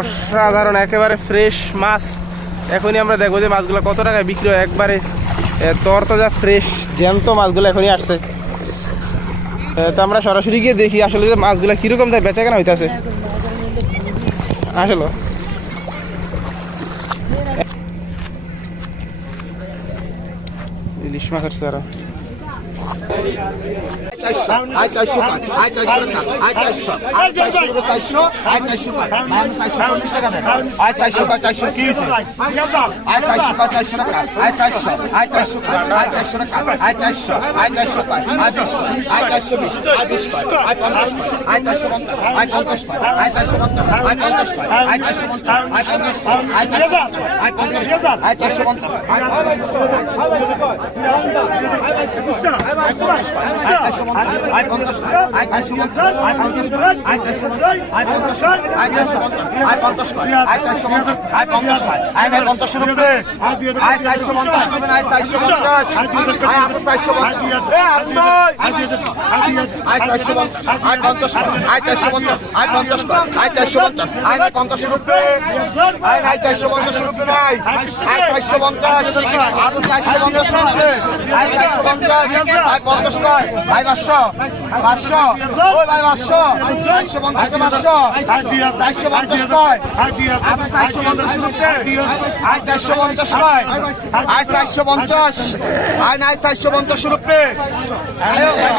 অসাধারণ, একেবারে ফ্রেশ মাছ। এখনই আমরা দেখব যে মাছগুলো কত টাকায় বিক্রি হয়। একবারে তরতাজা ফ্রেশ জ্যান্ত মাছগুলো এখনই আসছে। তো আমরা সরাসরি গিয়ে দেখি আসলে যে মাছগুলো কীরকম তাই বেচা কেনা হইতাছে। আসলো ইলিশ মাছের সারা আরও আয় চারশো পাঁচ আয় চারশো টাকা আয় চারশো আয় চারশো টাকা চারশো আয় চারশো পাঁচ আয় চারশো চল্লিশ টাকা দেন আয় চারশো পাঁচ চারশো কি হয়েছে আয় চারশো পাঁচ চারশো টাকা আয় চারশো আয় চারশো পাঁচ আয় চারশো টাকা আয় চারশো আয় চারশো পাঁচ আয় বিশ আয় চারশো বিশ আয় বিশ আয় পঞ্চাশ আয় চারশো পঞ্চাশ আয় পঞ্চাশ আয় চারশো পঞ্চাশ আয় পঞ্চাশ আয় চারশো পঞ্চাশ আয় পঞ্চাশ আয় চারশো আয় পঞ্চাশ আয় চারশো পঞ্চাশ আয় পঞ্চাশ আয় চারশো পঞ্চাশ আয় চারশো পঞ্চাশ পঞ্চাশ পাঁচশো পাঁচশো, ওই ভাই পাঁচশো, চারশো পঞ্চাশ পাঁচশো, চারশো পঞ্চাশ কয়? আমি চারশো পঞ্চাশ আয় চারশো পঞ্চাশ কয়? আয় চারশো পঞ্চাশ। আয় নাই চারশো পঞ্চাশ রুপে।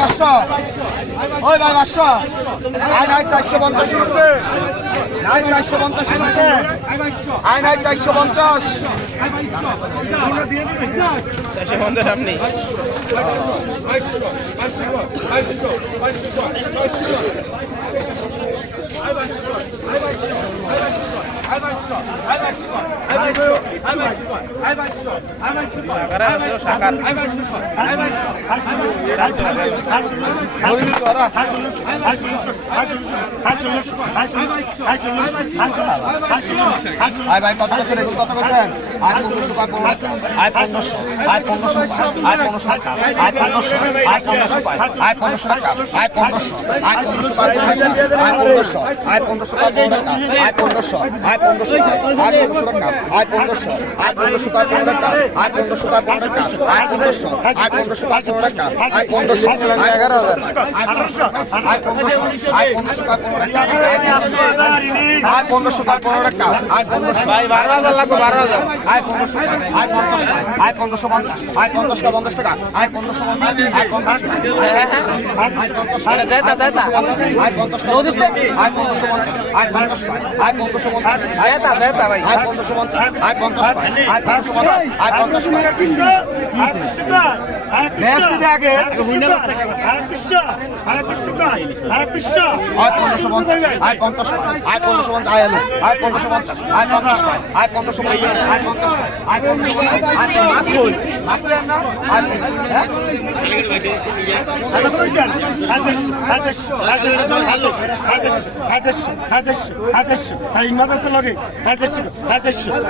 পাঁচশো, ওই ভাই পাঁচশো। আয় নাই চারশো পঞ্চাশ রুপে। আয় চারশো পঞ্চাশ আয় নাই চারশো পঞ্চাশ চারশো পঞ্চাশ আপনি আয় বাইশশো আয় বাইশশো আয় বাইশশো আয় বাইশশো ভাই কত করছেন এগুলো কত করছেন আয় পনেরোশো আয় পনেরোশো আয় পনেরোশো আয় পনেরোশো আয় পনেরোশো টাকা আয় পনেরোশো আয় পনেরোশো আয় পনেরোশো টাকা আয় পনেরোশো আয় পনেরোশো আয় পনেরোশো আয় পনেরোশো আয় পনেরোশো আয় পনেরোশো টাকা আয় পনেরোশো আয় পনেরোশো টাকা আয় পনেরোশো আয় পনেরোশো তার পনেরো টাকা আয় পনেরোশো তার পনেরো টাকা আয় পনেরোশো আয় পনেরোশো তার পনেরো টাকা আয় পনেরোশো আয় এগারো হাজার আয় পনেরোশো আয় পনেরোশো আয় পনেরোশো তার পনেরো টাকা আয় পনেরোশো তার পনেরো টাকা আয় পনেরোশো ভাই বারো হাজার লাগবে বারো হাজার আয় পনেরোশো আয় পনেরোশো আয় পনেরোশো পঞ্চাশ আয় পনেরোশো পঞ্চাশ টাকা আয় পনেরোশো পঞ্চাশ আয় পনেরোশো পঞ্চাশ আয় পনেরোশো পঞ্চাশ আয় পনেরোশো পঞ্চাশ আয় পনেরোশো পঞ্চাশ আয় পঞ্চাশ আয় পাঁচশো আয় পঞ্চাশ আগে আয় পঞ্চাশ আয় পঞ্চাশ আয় আয় পঞ্চাশ আয় পঞ্চাশ আয় পঞ্চাশ আয় পঞ্চাশ আয় পঞ্চাশ আয় পঞ্চাশ আয় পঞ্চাশ আয়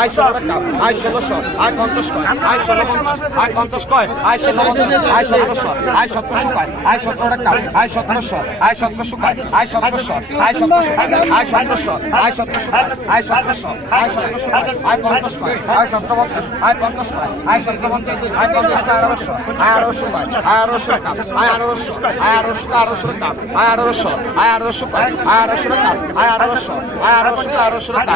আয় ষোলো টাকা আয় ষোলোশো আয় পঞ্চাশ কয় আয় ষোলো পঞ্চাশ আয় পঞ্চাশ কয় আয় ষোলো পঞ্চাশ আয় সতেরোশো আয় সতেরোশো কয় আয় সতেরো টাকা আয় সতেরোশো আয় সতেরোশো কয় আয় সতেরোশো আয় সতেরোশো আয় সতেরোশো আয় সতেরোশো আয় সতেরোশো আয় সতেরোশো আয় পঞ্চাশ কয় আয় সতেরো পঞ্চাশ আয় পঞ্চাশ কয় আয় সতেরো পঞ্চাশ আয় পঞ্চাশ আঠারোশো আয় আঠারোশো কয় আয় আঠারোশো টাকা আয় আঠারোশো আয় আঠারোশো আঠারোশো টাকা আয় আঠারোশো আয় আঠারোশো কয় আয় আঠারোশো টাকা আয় আঠারোশো আয় আঠারোশো আঠারোশো টাকা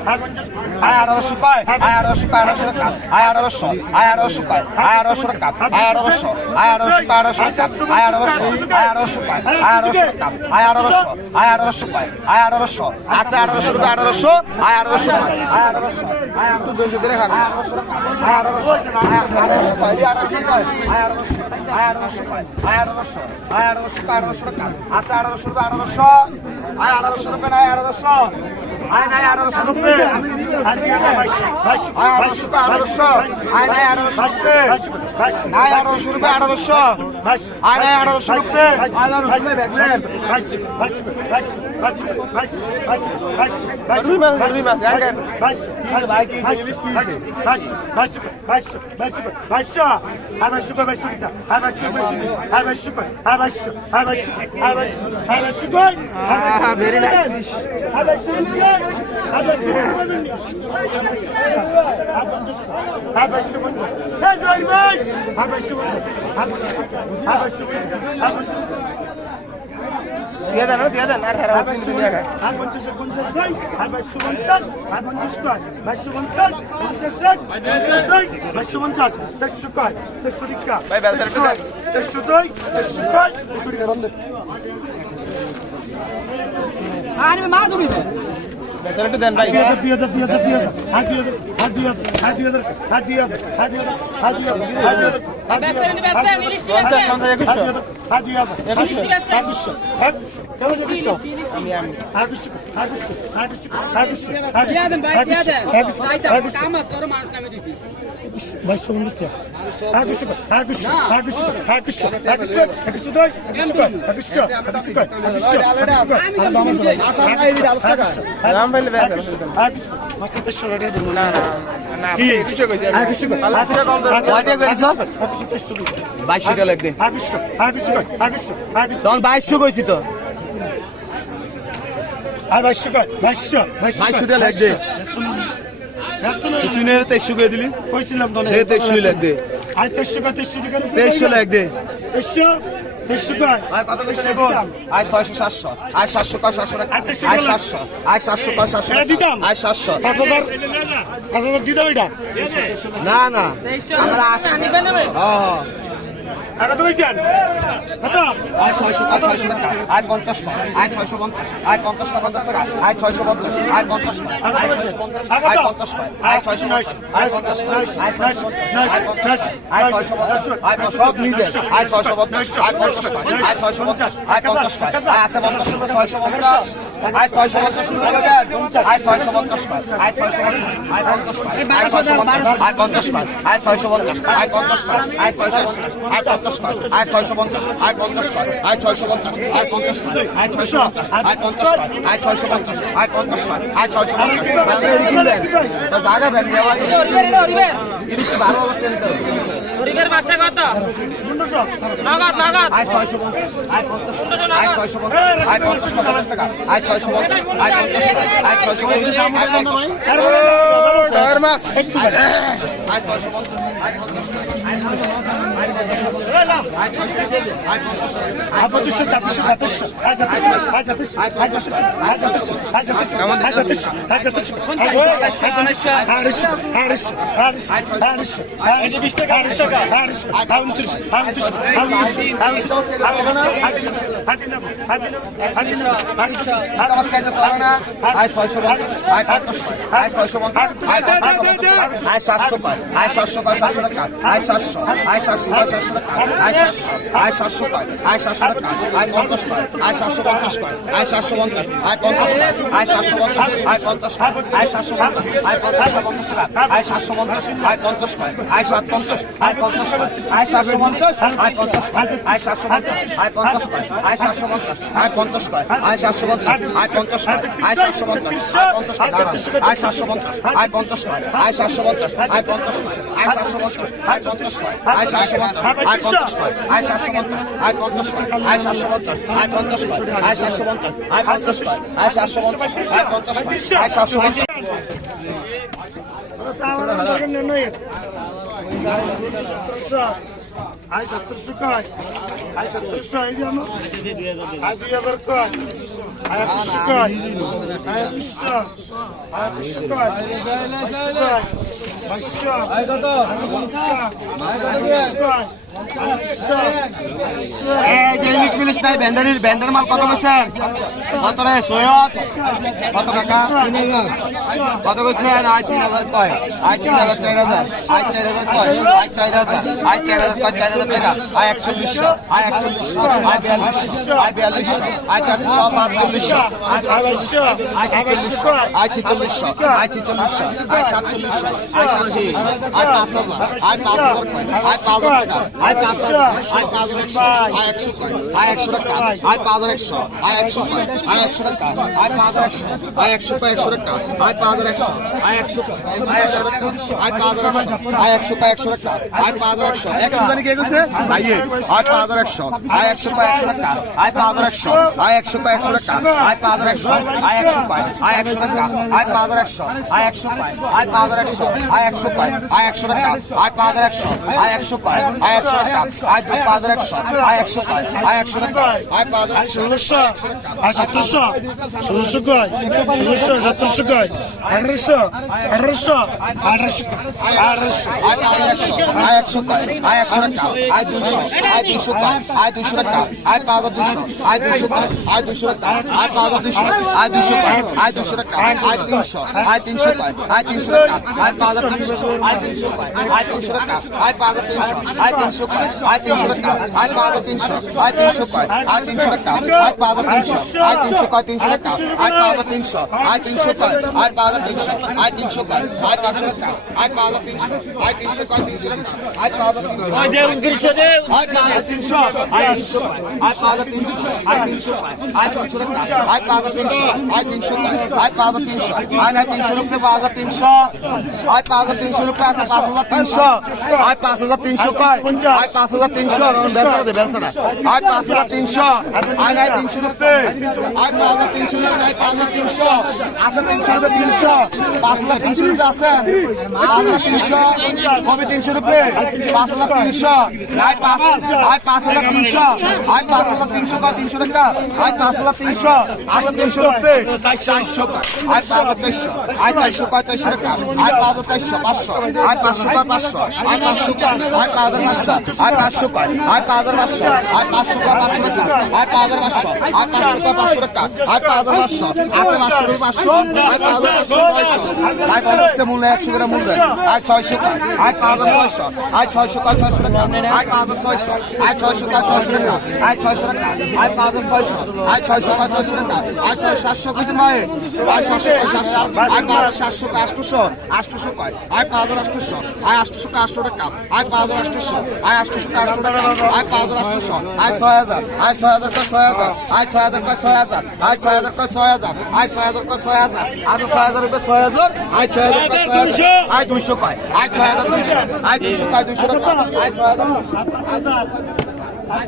আঠারোশো কয়? আঠারোশো আঠারোশো টাকা? আঠারোশো আঠারোশো কয়? আঠারোশো টাকা? আঠারোশো আঠারোশো আঠারোশো টাকা? আঠারোশো আঠারোশো কয়? আঠারোশো টাকা? আঠারোশো আঠারোশো কয়? আঠারোশো। আছে আঠারোশো রুপে আঠারোশো? আঠারোশো আঠারোশো বেশি করে খান আঠারোশো আঠারোশো আঠারোশো কয়? আঠারোশো কয়? আঠারোশো আঠারোশো কয়? আঠারোশো আঠারোশো আঠারোশো টাকা। আছে আঠারোশো রুপে আঠারোশো। আয় আঠারোশো না আয় আঠারোশো আয় নাই আঠারোশো রুপে আয় আঠারোশো আঠারোশো আয় নাই আঠারোশো রুপে আয় আঠারোশো রুপে আঠারোশো আয় নাই আঠারোশো রুপে আঠারোশো রুপে ব্যাগলেন রুই Ah, very nice fish. দিয়ে দেন দিয়ে দেন আর হেরা তিনশো টাকা আর পঞ্চাশ পঞ্চাশ দুই আর বাইশশো পঞ্চাশ আর পঞ্চাশ কয় বাইশশো পঞ্চাশ পঞ্চাশ এক দুই বাইশশো পঞ্চাশ দেড়শো কয় দেড়শো টিকা। দেড়শো দুই দেড়শো কয় দেড়শো টিকা আরে মা ধরি দে বেচারা একটু দেন ভাই দুই হাজার দুই হাজার দুই হাজার হাত দুই হাজার হাত দুই হাজার হাত দুই হাজার হাত দুই হাজার হাত দুই হাজার হাত দুই হাজার হাত দুই হাজার বেসেন বেসেন ইলিশ পঞ্চাশ বেসেন পঞ্চাশ একুশশো হাত দুই হাজার হাত দুই হাজার হাত দুশো হাত কেমন আছে দুশো আমি আমি হাত দুশো হাত দুশো হাত দুশো হাত দুশো হাত দিয়া দেন ভাই দিয়া দেন তাইতা হাত দুশো কাম তোর মাছ নামে দিছি বাইশশো পঞ্চাশ টাকা হাকুশো হাকুশো হাকুশো হাকুশো হাকুশো হাকুশো দই হাকুশো হাকুশো হাকুশো হাকুশো রাম ভাইলে বেচারা হাকুশো মাস্টার দেড়শো টাকা দেবো না না না আপনি একুশশো কইছি আমি। হাকুশো আল্লাহ টাকা কম দেন কয়টা একশো একশো একশো একশো একশো একশো দুই একশো তো তুই তেইশশো দিলি কইছিলাম তেইশশো লাগবে আর তেইশশো কা তেইশশো টাকার তেইশশো লাগ দে। তেইশশো তেইশশো কা সাতশো। আর সাতশো কা সাতশো টাকা? আর সাতশো। আর সাতশো কা সাতশো দিতাম। আর সাতশো। পাঁচ হাজার পাঁচ হাজার দিতাম এটা। না না। আমরা নিবেন না হ্যাঁ টাকা তো কইছেন কত আয় ছয়শো কয় ছয়শো টাকা আয় পঞ্চাশ কয় আয় ছয়শো পঞ্চাশ আয় পঞ্চাশ কয় পঞ্চাশ টাকা আয় ছয়শো পঞ্চাশ আয় পঞ্চাশ কয় আয় পঞ্চাশ আয় পঞ্চাশ কয় আয় ছয়শো পঞ্চাশ আয় পঞ্চাশ আয় ছয়শো পঞ্চাশ আয় ছয়শো পঞ্চাশ আয় সব নিজে আয় ছয়শো পঞ্চাশ আয় পঞ্চাশ কয় আয় ছয়শো পঞ্চাশ আয় পঞ্চাশ আয় আছে পঞ্চাশ ছয়শো পঞ্চাশ আয় ছয়শো পঞ্চাশ আয় ছয়শো পঞ্চাশ আয় ছয়শো পঞ্চাশ আয় পঞ্চাশ আয় পঞ্চাশ আয় পঞ্চাশ আয় পঞ্চাশ আয় পঞ্চাশ আয় আয় পঞ্চাশ কয় আয় ছয়শো পঞ্চাশ আয় পঞ্চাশ কয় আয় ছয়শো পঞ্চাশ আয় পঞ্চাশ আয় ছয়শো পঞ্চাশ আয় পঞ্চাশ আয় ছয়শো পঞ্চাশ আয় পঞ্চাশ আয় ছয়শো পঞ্চাশ জায়গা দেন ইলিশ ভালো কিনতে হরিবের মাছটা কত নগদ নগদ আয় ছয়শো পঞ্চাশ আয় পঞ্চাশ আয় ছয়শো পঞ্চাশ আয় পঞ্চাশ পঞ্চাশ টাকা আয় ছয়শো পঞ্চাশ আয় পঞ্চাশ আয় ছয়শো পঞ্চাশ আয় পঞ্চাশ আয় ছয়শো পঞ্চাশ আয় পঞ্চাশ আয় পঞ্চাশ পঁচিশশো ছাব্বিশশো সাতাশশো আজ সাতাশশো আজ সাতাশশো আজ আয় সাতশো আয় সাতশো আয় সাতশো আয় সাতশো আয় সাতশো আয় সাতশো আয় সাতশো আয় সাতশো কয় আয় সাতশো টাকা আয় পঞ্চাশ কয় আয় সাতশো পঞ্চাশ কয় আয় সাতশো পঞ্চাশ আয় পঞ্চাশ আয় সাতশো পঞ্চাশ আয় পঞ্চাশ আয় সাতশো পঞ্চাশ আয় পঞ্চাশ পঞ্চাশ আয় সাতশো পঞ্চাশ আয় পঞ্চাশ কয় আয় সাত পঞ্চাশ আয় পঞ্চাশ আয় সাতশো পঞ্চাশ আয় পঞ্চাশ আয় সাতশো পঞ্চাশ আয় পঞ্চাশ আয় সাতশো পঞ্চাশ আয় পঞ্চাশ কয় আয় সাতশো পঞ্চাশ আয় পঞ্চাশ আয় সাতশো পঞ্চাশ আয় পঞ্চাশ কয় দাঁড়ান আয় সাতশো পঞ্চাশ আয় পঞ্চাশ আয় সাতশো পঞ্চাশ আয় পঞ্চাশ আয় সাতশো পঞ্চাশ আয় পঞ্চাশ আয় সাতশো পঞ্চাশ আয় পঞ্চাশ কয় আয় সাতশো পঞ্চাশ, আয় পঞ্চাশ কয় আয় সাতশো পঞ্চাশ, আয় পঞ্চাশ কয় আয় সাতশো পঞ্চাশ, আয় পঞ্চাশ কয় আয় সাতশো পঞ্চাশ, আয় পঞ্চাশ কয় আয় সাতশো পঞ্চাশ। আয় সত্তরশো কয়, আয় সত্তরশো এই যে আমার, আয় দুই হাজার কয় একুশশো কয় একুশশো একুশশো কয় বাইশশো কয়, বাইশশো কত এই যে ইলিশ মিলিশ নাই ব্যান্ডারির ব্যান্ডার মাল কত বেছেন কত রে, সৈয়দ? কত কাকা কত বেছেন আয় তিন হাজার কয়। আয় তিন হাজার চার হাজার। আয় চার হাজার কয়। আয় চার হাজার। আয় চার হাজার কয়, চার হাজার টাকা। আয় একচল্লিশশো। আয় একচল্লিশশো। আয় বিয়াল্লিশশো। আয় বিয়াল্লিশশো। আয় তেত্রিশশো পাঁচচল্লিশশো আয় আড়াইশো আড়াইশো কয় আয় ছেচল্লিশশো। আয় ছেচল্লিশশো। আয় সাতচল্লিশশো। আয় সাতচল্লিশ আয় পাঁচ হাজার। আয় পাঁচ হাজার কয়। আয় পাঁচ হাজার টাকা। আয় পাঁচ হাজার আয় পাঁচ একশো আয় একশো আয় একশো টাকা আয় পাঁচ একশো আয় একশো আয় একশো টাকা আয় পাঁচ একশো আয় একশো কয় একশো টাকা আয় পাঁচ একশো আয় একশো আয় একশো টাকা আয় পাঁচ একশো আয় একশো কয় একশো টাকা আয় পাঁচ একশো একশো জানি কে গেছে আইয়ে আয় পাঁচ একশো আয় একশো কয় একশো টাকা আয় পাঁচ একশো আয় একশো কয় একশো টাকা আয় পাঁচ একশো আয় একশো কয় আয় একশো টাকা আয় পাঁচ একশো আয় একশো কয় আয় পাঁচ একশো আয় একশো কয় আয় একশো টাকা আয় পাঁচ একশো আয় একশো কয় আয় একশো আয় পাঁচ একশো আয় একশো আয় একশো আয় পাঁচ ষোলোশো আর সতেরোশো ষোলোশো কয় ষোলোশো সতেরোশো কয় আঠারোশো আঠারোশো আঠারোশো আঠারোশো আয় পাঁচ একশো আয় একশো আয় একশো আয় দুইশো আয় কয় আয় দুইশো টাকা আয় পাঁচ দুইশো আয় কয় আয় দুইশো টাকা আয় পাঁচ দুইশো আয় কয় আয় দুইশো টাকা আয় তিনশো আয় তিনশো আয় তিনশো টাকা আয় পাঁচ তিনশো আয় তিনশো আয় তিনশো টাকা আয় পাঁচ তিনশো আয় তিনশো কয় আয় তিনশো টাকা আয় হাজার তিনশো আয় তিনশো কয় আয় তিনশো টাকা আয় হাজার তিনশো আয় তিনশো কয় তিনশো টাকা আয় হাজার তিনশো আয় তিনশো কয় আয় হাজার তিনশো আয় তিনশো কয় আয় তিনশো টাকা আয় হাজার তিনশো আয় তিনশো কয় তিনশো টাকা আয় হাজার তিনশো আয় পাঁচ হাজার তিনশো আয় তিনশো আয় হাজার তিনশো আয় তিনশো আয় তিনশো টাকা আয় হাজার তিনশো আয় তিনশো কয় আয় হাজার তিনশো আয় নাই তিনশো রুপে হাজার তিনশো আয় হাজার তিনশো রুপে আছে পাঁচ হাজার তিনশো আয় পাঁচ হাজার তিনশো কয় আয় পাঁচ হাজার তিনশো বেলসা দে বেলসা আয় পাঁচ হাজার তিনশো আয় নাই তিনশো রুপে আয় পাঁচ হাজার তিনশো আয় পাঁচ হাজার তিনশো আছে তিনশো রুপে তিনশো পাঁচ হাজার তিনশো রুপে আছে পাঁচ হাজার তিনশো কবে তিনশো রুপে পাঁচ হাজার তিনশো আয় পাঁচ আয় পাঁচ হাজার তিনশো আয় পাঁচ হাজার তিনশো তিনশো টাকা আয় পাঁচ হাজার তিনশো আছে তিনশো রুপে চারশো আয় পাঁচ হাজার কয় চারশো টাকা আয় পাঁচ হাজার চারশো পাঁচশো আয় পাঁচশো কয় পাঁচশো আয় পাঁচশো আয় পাঁচ হাজার পাঁচশো আয় পাঁচশো কয় আয় পাঁচ হাজার পাঁচশো আয় পাঁচশো কয় পাঁচশো টাকা আয় পাঁচ হাজার পাঁচশো আয় পাঁচশো কয় পাঁচশো টাকা আয় পাঁচ হাজার পাঁচশো আছে পাঁচশো রুপে পাঁচশো আয় পাঁচ হাজার পাঁচশো ছয়শো আয় পঞ্চাশটা মূল্য একশো করে মূল্য আয় ছয়শো কয় আয় পাঁচ হাজার ছয়শো আয় ছয়শো কয় ছয়শো টাকা আয় পাঁচ হাজার ছয়শো আয় ছয়শো কয় ছয়শো টাকা আয় ছয়শো টাকা আয় পাঁচ হাজার ছয়শো আয় ছয়শো কয় ছয়শো টাকা আয় ছয় সাতশো কিছু নয় আয় সাতশো সাতশো আয় পাঁচ হাজার সাতশো আটশোশো আটশোশো কয় আয় পাঁচ হাজার আটশোশো আয় আটশোশো আটশো টাকা আয় পাঁচ হাজার আটশোশো আয় আটশোশো কয় আটশো টাকা আয় পাঁচ হাজার আটশোশো আয় ছয় হাজার আয় ছয় হাজার কয় ছয় হাজার আয় ছয় হাজার কয় ছয় হাজার আয় ছয় হাজার কয় ছয় হাজার আয় ছয় হাজার কয় ছয় হাজার আজ ছয় হাজার রুপে ছয় হাজার আয় ছয় হাজার কয় ছয় হাজার আয় দুইশো কয় আয় ছয় হাজার দুইশো আয় দুইশো কয় দুইশো টাকা আয় ছয় হাজার আয়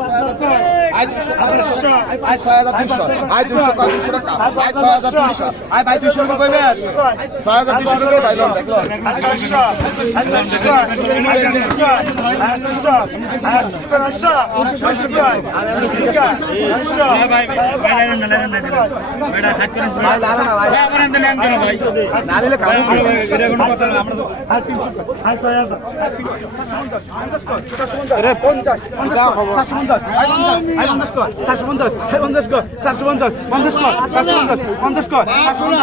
ছয় হাজার দুইশো আয় দুইশো কয় দুইশো টাকা আয় ছয় হাজার দুইশো আয় ভাই দুইশো রুপে কইবে ছয় হাজার দুইশো রুপে ভাই লোন দেখল আঠারোশো আঠারোশো কয় আঠারোশো কয় না ভাই না নিলে কামু আর তিনশো কয় আর ছয় হাজার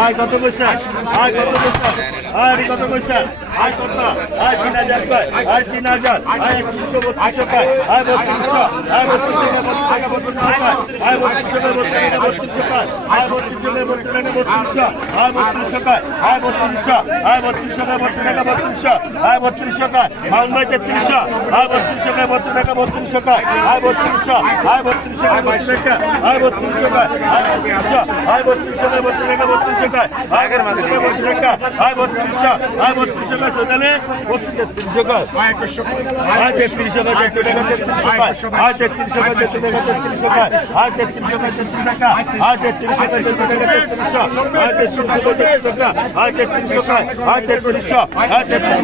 আয়, কত পয়সা? আয়, কত পয়সা? আয় কত পয়সা? আয়, কত? আয়, তিন হাজার আয়, তিন হাজার। আয় একত্রিশশো বত্রিশশো কয় আয়, বত্রিশশো। আয়, বত্রিশশো টাকা বত্রিশ টাকা আয়, বত্রিশশো বত্রিশশো আয়, বত্রিশশো বত্রিশশো আয় বত্রিশশো আয় বত্রিশশো। আয়, বত্রিশশো বত্রিশ টাকা বত্রিশশো। আয় বত্রিশ টাকা মালমাই তেত্রিশ আয় বত্রিশ টাকা বত্রিশ টাকা বত্রিশ টাকা আয় বত্রিশ আয় বত্রিশ টাকা বত্রিশ টাকা আয় বত্রিশ টাকা আয় বত্রিশ টাকা বত্রিশ টাকা বত্রিশ টাকা আয় বত্রিশ টাকা বত্রিশ টাকা আয় বত্রিশ টাকা আয় বত্রিশ টাকা সোদালে বত্রিশ তেত্রিশ টাকা আয় তেত্রিশ টাকা তেত্রিশ টাকা তেত্রিশ টাকা আয় তেত্রিশ টাকা তেত্রিশ টাকা তেত্রিশ টাকা আয় তেত্রিশ টাকা তেত্রিশ টাকা আয় তেত্রিশ টাকা তেত্রিশ টাকা তেত্রিশ টাকা আয় তেত্রিশ টাকা তেত্রিশ টাকা আয় তেত্রিশ টাকা আয় তেত্রিশ টাকা আয় তেত্রিশ টাকা আয় তেত্রিশ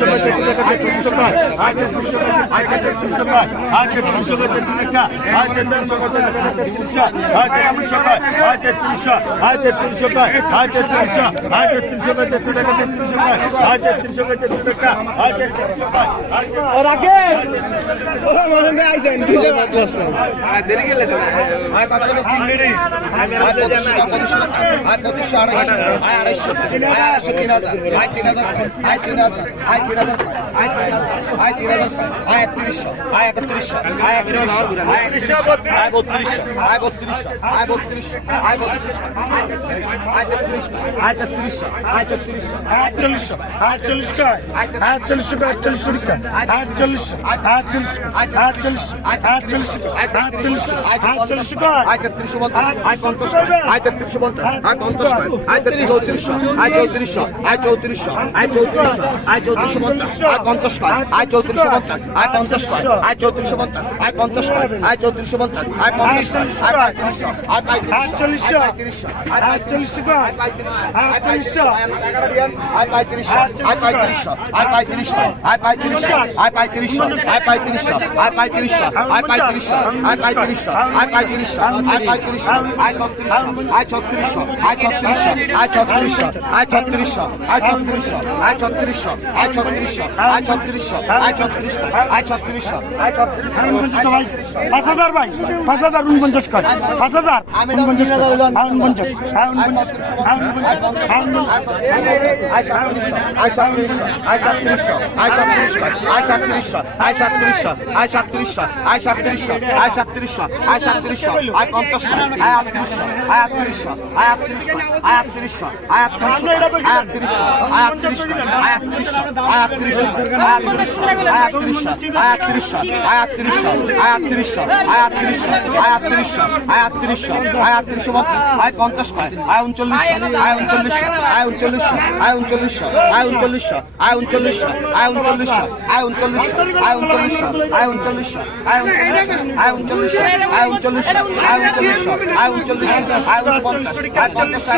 রাকেশ ওরা মনে হয় আইছেন বুঝে পাতলাসলাম আর দেরি গেলে তো আর কত কত তিন মিনিট আমি রাতে জানা কতশো আর কতশো আড়াইশো আড়াইশো তিন হাজার আই তিন হাজার আই তিন হাজার আই আয় চৌত্রিশ আয় চৌত্রিশ আয় চৌত্রিশ আয় চৌত্রিশ আয় চৌত্রিশ আয় একত্রিশশো আয় আয় আয় আয় আয় আয় আয় আটচল্লিশ কয় কয় আয় তেত্রিশশো পঞ্চাশ আয় পঞ্চাশ আয় তেত্রিশশো পঞ্চাশ আয় পঞ্চাশ আয় চৌত্রিশশো আয় চৌত্রিশশো আয় চৌত্রিশশো আয় চৌত্রিশশো আয় চৌত্রিশশো পঞ্চাশ আয় পঞ্চাশ আয় চৌত্রিশশো পঞ্চাশ আয় পঞ্চাশ আয় চৌত্রিশশো পঞ্চাশ আয় পঞ্চাশ আয় চৌত্রিশশো পঞ্চাশ আয় পঞ্চাশ আয় পঁয়ত্রিশশো আয় পঁয়ত্রিশশো আটচল্লিশশো পঁয়ত্রিশশো কয় আয় পঁয়ত্রিশশো আয় পঁয়ত্রিশশো আয় পঁয়ত্রিশশো আয় পঁয়ত্রিশশো আয় পঁয়ত্রিশশো আয় পঁয়ত্রিশশো আয় পঁয়ত্রিশশো আয় পঁয়ত্রিশশো আয় পঁয়ত্রিশশো আয় পঁয়ত্রিশশো আয় পঁয়ত্রিশশো আয় ছত্রিশশো আয় ছত্রিশশো আয় ছত্রিশশো আয় ছত্রিশশো আয় ছত্রিশশো আয় ছত্রিশশো আয় ছত্রিশশো আয় ছত্রিশশো আয় ছত্রিশশো আয় ছত্রিশশো আয় ছত্রিশশো ভাই পাঁচ হাজার ভাই পাঁচ হাজার উনপঞ্চাশ কয় পাঁচ হাজার উনপঞ্চাশ হ্যাঁ উনপঞ্চাশ হ্যাঁ উনপঞ্চাশ হ্যাঁ হ্যাঁ উনপঞ্চাশ আয় সাতত্রিশশো আয় সাতত্রিশশো আয় সাতত্রিশশো আয় সাতত্রিশশো আয় সাতত্রিশশো আয় সাতত্রিশশো আয় সাতত্রিশশো আয় সাতত্রিশশো আয় সাতত্রিশশো আয় পঞ্চাশ আয় আটত্রিশশো আয় আটত্রিশশো আয় আটত্রিশশো আয় আটত্রিশশো আয় আটত্রিশশো আয় আটত্রিশশো আয় আটত্রিশশো আয় আটত্রিশশো আয় আটত্রিশশো আয় আটত্রিশশো আয় আটত্রিশশো আয় আটত্রিশশো আয় আটত্রিশশো আয় আটত্রিশশো আয় আটত্রিশশো আয় আটত্রিশশো আয় আটত্রিশশো আয় পঞ্চাশ আয় উনচল্লিশশো আয় উনচল্লিশশো আয় উনচল্লিশশো আয় উনচল্লিশশো আয় উনচল্লিশশো আয় উনচল্লিশশো আয় উনচল্লিশশো আয় উনচল্লিশশো আয় উনচল্লিশশো আয় উনচল্লিশশো আয় উনচল্লিশশো আয় উনচল্লিশশো আয় উনচল্লিশশো আয় উনচল্লিশশো আয় উনচল্লিশশো আয় উনপঞ্চাশ আয় পঞ্চাশ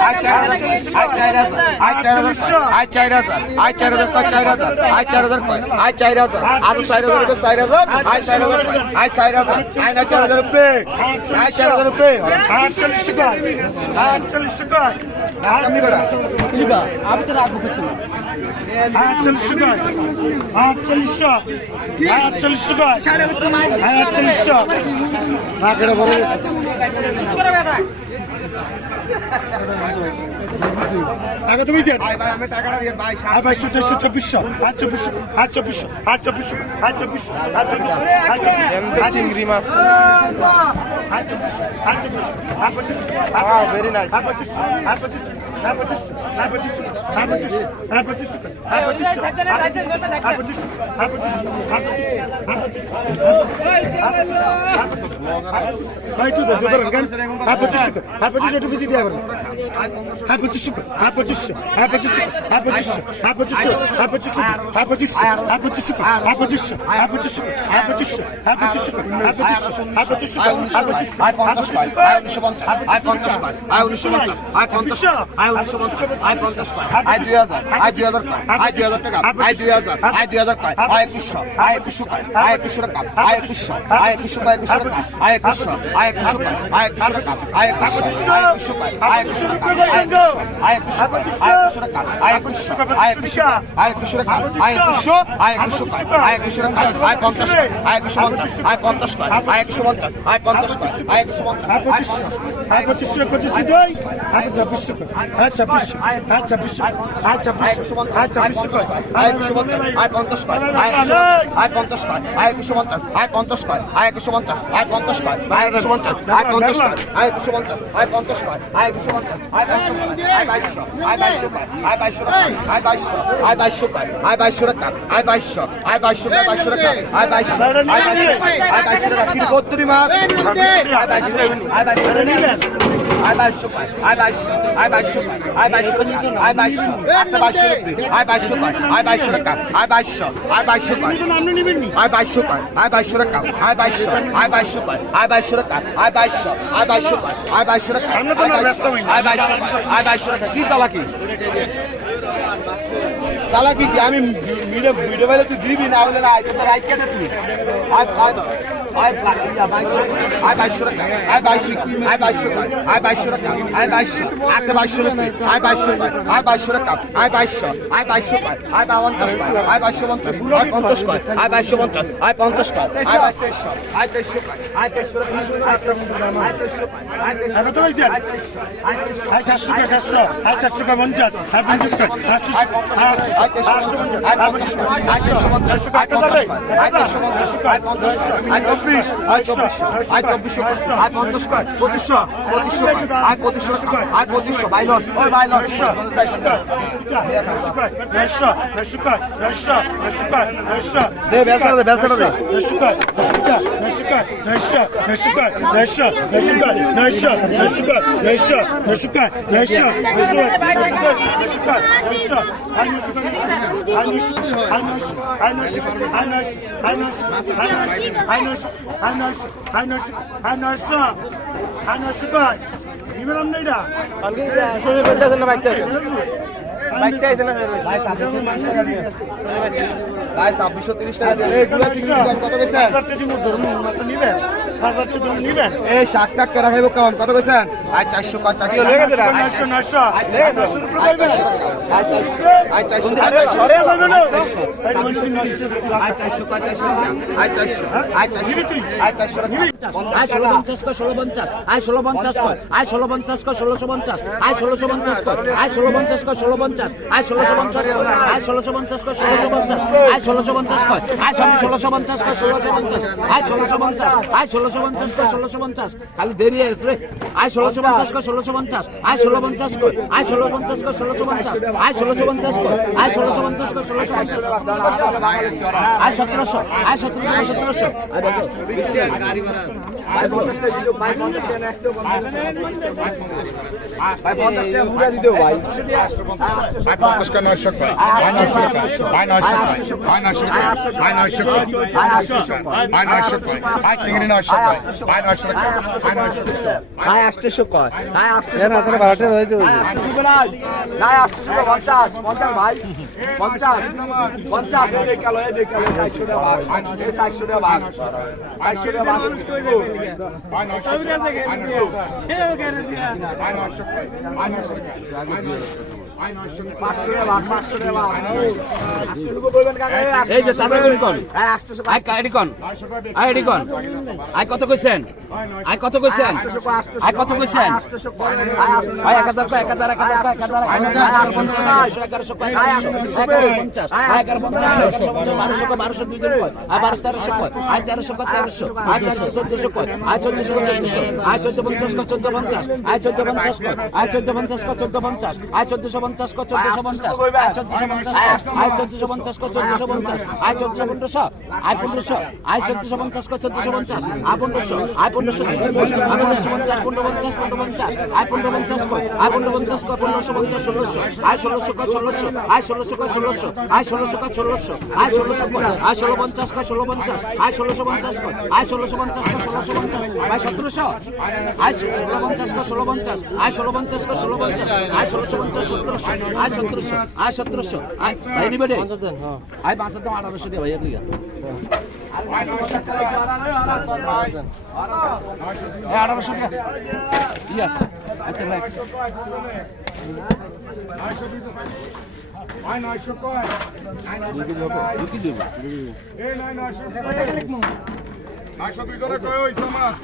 আয় চার হাজার আয় চার হাজার আয় চার হাজার আয় চার হাজার আয় চার হাজার কয় চার হাজার আয় চার হাজার কয়। আয় চার হাজার আরও চার হাজার উপরে চার হাজার আয় চার হাজার কয়। আয় চার হাজার আয় না চার হাজার উপরে আয় চার হাজার উপরে আটচল্লিশশো কয় আটচল্লিশশো কয় আমি তো রাখব কিছু না আটচল্লিশশো আটচল্লিশশো আটচল্লিশশো কয় আটচল্লিশশো টাকা তুমি দেন ভাই ভাই আমি টাকাটা দিয়ে ভাই আর ভাই চৌত্রিশশো চব্বিশশো আর চব্বিশশো আর চব্বিশশো আর চব্বিশশো আর চব্বিশশো আর চব্বিশশো আর চব্বিশশো চিংড়ি মাছ আর চব্বিশশো আর চব্বিশশো আর পঁচিশশো Wow, very nice. আর পঁচিশশো আর পঁচিশশো আর পঁচিশশো আর পঁচিশশো আর পঁচিশশো আর পঁচিশশো আর পঁচিশশো আর পঁচিশশো আর পঁচিশশো আর পঁচিশশো আর পঁচিশশো ভাই তুই ধর ধর গান আর পঁচিশশো আর পঁচিশশো একটু বেশি দিয়ে পারব আর পঁচিশশো আর পঁচিশশো আর পঁচিশশো আর পঁচিশশো আর পঁচিশশো আর পঁচিশশো আর পঁচিশশো আর পঁচিশশো আর পঁচিশশো আর পঁচিশশো আর পঁচিশশো আর পঁচিশশো আর পঁচিশশো আর পঁচিশশো আর পঁচিশশো আয় পঞ্চাশ আয় উনিশশো পঞ্চাশ আয় পঞ্চাশ আয় উনিশশো পঞ্চাশ আয় পঞ্চাশ আয় আয় উনিশশো পঞ্চাশ আয় পঞ্চাশ কয় আয় দুই হাজার আয় দুই হাজার কয় আয় দুই হাজার টাকা আয় দুই হাজার আয় দুই হাজার কয় আয় একুশশো আয় একুশশো কয় আয় একুশশো টাকা আয় একুশশো আয় একুশশো কয় একুশশো টাকা আয় একুশশো আয় একুশশো কয় আয় একুশশো টাকা আয় একুশশো আয় একুশশো আয় একুশশো টাকা আয় একুশশো আয় একুশশো টাকা আয় একুশশো আয় একুশশো আয় একুশশো টাকা আয় একুশশো আয় একুশশো আয় একুশশো টাকা আয় পঞ্চাশ আয় একুশশো পঞ্চাশ আয় পঞ্চাশ আয় একশো পঞ্চাশ আয় পঞ্চাশ আয় একশো পঞ্চাশ আয় পঁচিশশো আয় পঁচিশশো পঁচিশশো দুই আয় ছাব্বিশশো আয় ছাব্বিশশো আয় ছাব্বিশশো আয় ছাব্বিশশো আয় ছাব্বিশশো আয় একশো পঞ্চাশ আয় পঞ্চাশ আয় একশো আয় পঞ্চাশ আয় একশো পঞ্চাশ আয় পঞ্চাশ আয় একশো পঞ্চাশ আয় পঞ্চাশ কয় আয় একশো পঞ্চাশ আয় পঞ্চাশ কয় আয় একশো পঞ্চাশ আয় পঞ্চাশ কয় আয় একশো পঞ্চাশ আয় পঞ্চাশ আয় বাইশশো আয় বাইশশো কয় আয় বাইশশো আয় বাইশশো আয় বাইশশো কয় আয় বাইশশো টাকা আয় বাইশশো আয় বাইশশো কয় বাইশশো টাকা আয় বাইশশো আয় বাইশশো আয় বাইশশো টাকা কি কত্তরি মাছ আয় বাইশশো আয় বাইশশো আয় বাইশশো কয় আয় বাইশশো আয় বাইশশো কয় আয় বাইশশো টাকা আয় বাইশশো আস্তে বাইশশো রুপি আয় বাইশশো কয় আয় বাইশশো টাকা আয় বাইশশো আয় বাইশশো কয় আপনি নিবেন নি আয় বাইশশো কয় আয় বাইশশো টাকা আয় বাইশশো আয় বাইশশো কয় আয় বাইশশো টাকা আয় বাইশশো আয় বাইশশো কয় আয় বাইশশো টাকা আমরা তো না ব্যস্ত হই না। আয় বাইশশো কয় আয় বাইশশো টাকা কি চালাকি চালাকি কি আমি ভিডিও ভিডিও বাইলে তুই দিবি না হলে না তোর রাইট কেটে তুই আয় আয় আয় বাইশশো আয় বাইশশো টাকা আয় বাইশশো আয় বাইশশো কয় আয় বাইশশো টাকা আয় বাইশশো আছে বাইশশো আয় বাইশশো কয় আয় বাইশশো টাকা আয় বাইশশো আয় বাইশশো কয় আয় পঞ্চাশ কয় আয় বাইশশো পঞ্চাশ আয় পঞ্চাশ কয় আয় বাইশশো পঞ্চাশ আয় পঞ্চাশ কয় আয় বাইশ তেইশশো আয় তেইশশো আয় তেইশশো টাকা আয় আয় এখন তো হয়েছে আয় তেইশশো আয় তেইশশো আয় সাতশো কে সাতশো আয় সাতশো কে পঞ্চাশ আয় পঞ্চাশ কে আটশো আয় আটশো আয় চব্বিশ আয় চব্বিশ আয় চব্বিশ আয় পঞ্চাশ আয় পঁচিশশো পঁচিশশো আয় পঁচিশশো আয় পঁচিশশো বাইলস ওই বাইলস দেড়শো দেড়শো দেড়শো দেড়শো দে বেলচারা দে বেলচারা দে ভাই ছাব্বিশশো তিরিশ টাকা কত নিবেন এই শাক কাক কেরা খাইব কেমন কত বেছেন আয় চারশো কয় চারশো কয় ষোলো পঞ্চাশ আয় ষোলো পঞ্চাশ কর আয় ষোলো পঞ্চাশ কর ষোলোশো পঞ্চাশ আয় ষোলোশো পঞ্চাশ কর আয় ষোলো পঞ্চাশ কর ষোলো পঞ্চাশ আয় ষোলোশো পঞ্চাশ আয় ষোলোশো পঞ্চাশ কর ষোলোশো পঞ্চাশ আয় ষোলোশো পঞ্চাশ কর আয় ষোলোশো পঞ্চাশ কর ষোলোশো পঞ্চাশ আয় ষোলোশো পঞ্চাশ আয় ষোলোশো পঞ্চাশ কর, ষোলোশো পঞ্চাশ। খালি দেরি আছে রে। আয় ষোলোশো পঞ্চাশ কর, ষোলোশো পঞ্চাশ। আয় ষোলো পঞ্চাশ কর, আয় ষোলো পঞ্চাশ কর, ষোলোশো পঞ্চাশ। আয় ষোলোশো পঞ্চাশ কর, আয় ষোলোশো পঞ্চাশ কর, ষোলোশো পঞ্চাশ আয় সতেরোশো আয় সতেরোশো কর, সতেরোশো। আয় দেখো আয় পঞ্চাশ কে নয়শো কয় আয় নয়শো কয় আয় নয়শো কয় আয় নয়শো কয় নয়শো কয় নয়শো কয় নয়শো কয় আয় চিংড়ি নয়শো কয় নয়শো কয় আয় নয়শো কয় আয় আষ্টশো কর আয় আষ্টশো না তাহলে ভাড়াটা রয়েছে নাই আষ্টশো পঞ্চাশ। পঞ্চাশ ভাই পঞ্চাশ পঞ্চাশ চারশো টাকা চারশো টাকা চারশো টাকা কয় কয় কয় কয় কয় কোন। আয় কত কইছেন? আয়, কত কইছেন? আয়, কত কইছেন? আয়, এক এক হাজার এক হাজার এক হাজার পঞ্চাশ এগারোশো পঞ্চাশ এগারো পঞ্চাশ পঞ্চাশ বারোশো কয়, বারোশো দুই জন কয়, আয়, বারোশো, তেরোশো কয়, আয়, তেরোশো কয়, তেরোশো, আয়, তেরোশো, চোদ্দশো কয়, আয়, চোদ্দশো কয়, চোদ্দশো, আয়, চোদ্দ পঞ্চাশ কয়, চোদ্দ পঞ্চাশ, আয়, চোদ্দ পঞ্চাশ কয়, আয়, চোদ্দ পঞ্চাশ কয়, চোদ্দ পঞ্চাশ, আয়, চোদ্দশো পঞ্চাশ কো চোদ্দশো পঞ্চাশ আয় চোদ্দশো পঞ্চাশ আয় চোদ্দশো পঞ্চাশ কো চোদ্দশো পঞ্চাশ আয় চোদ্দশো পনেরোশো আয় পনেরোশো আয় চোদ্দশো পঞ্চাশ কো চোদ্দশো পঞ্চাশ আয় পনেরোশো আয় পনেরোশো পঞ্চাশ পনেরো পঞ্চাশ পনেরো পঞ্চাশ আয় পনেরো পঞ্চাশ কো আয় পনেরো পঞ্চাশ কো পনেরোশো পঞ্চাশ ষোলোশো আয় ষোলোশো কো ষোলোশো আয় ষোলোশো কো ষোলোশো আয় ষোলোশো কো ষোলোশো আয় ষোলোশো কো আয় ষোলো পঞ্চাশ কো ষোলো পঞ্চাশ আয় ষোলোশো পঞ্চাশ কো আয় ষোলোশো পঞ্চাশ কো ষোলোশো পঞ্চাশ আয় সতেরোশো আয় ষোলো পঞ্চাশ কো ষোলো পঞ্চাশ আয় ষোলো পঞ্চাশ কো ষোলো পঞ্চাশ আয় ষোলোশো পঞ্চাশ সতেরোশো আয় সতেরোশো আয় সতেরোশো আয়। ভাই নিবে রে। আয় পাঁচ হাজার আঠারোশো দিয়ে ভাই আপনি আঠারোশো ইয়া আচ্ছা ভাই। নয়শো কয় কি দেবো এই নয় নয়শো নয়শো দুই জনে কয় হইছে মাছ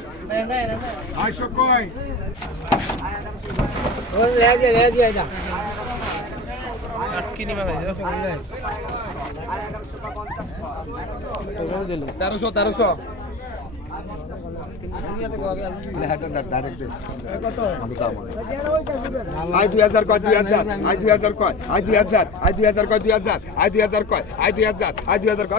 নয়শো কয় তেরোশো তেরোশো। আই দুই হাজার কয় আই দুই হাজার কয়, আই দুই হাজার, আই দুই হাজার কয়, দুই হাজার, আই দুই হাজার কয়, আই দুই হাজার আই দুই হাজার কয়।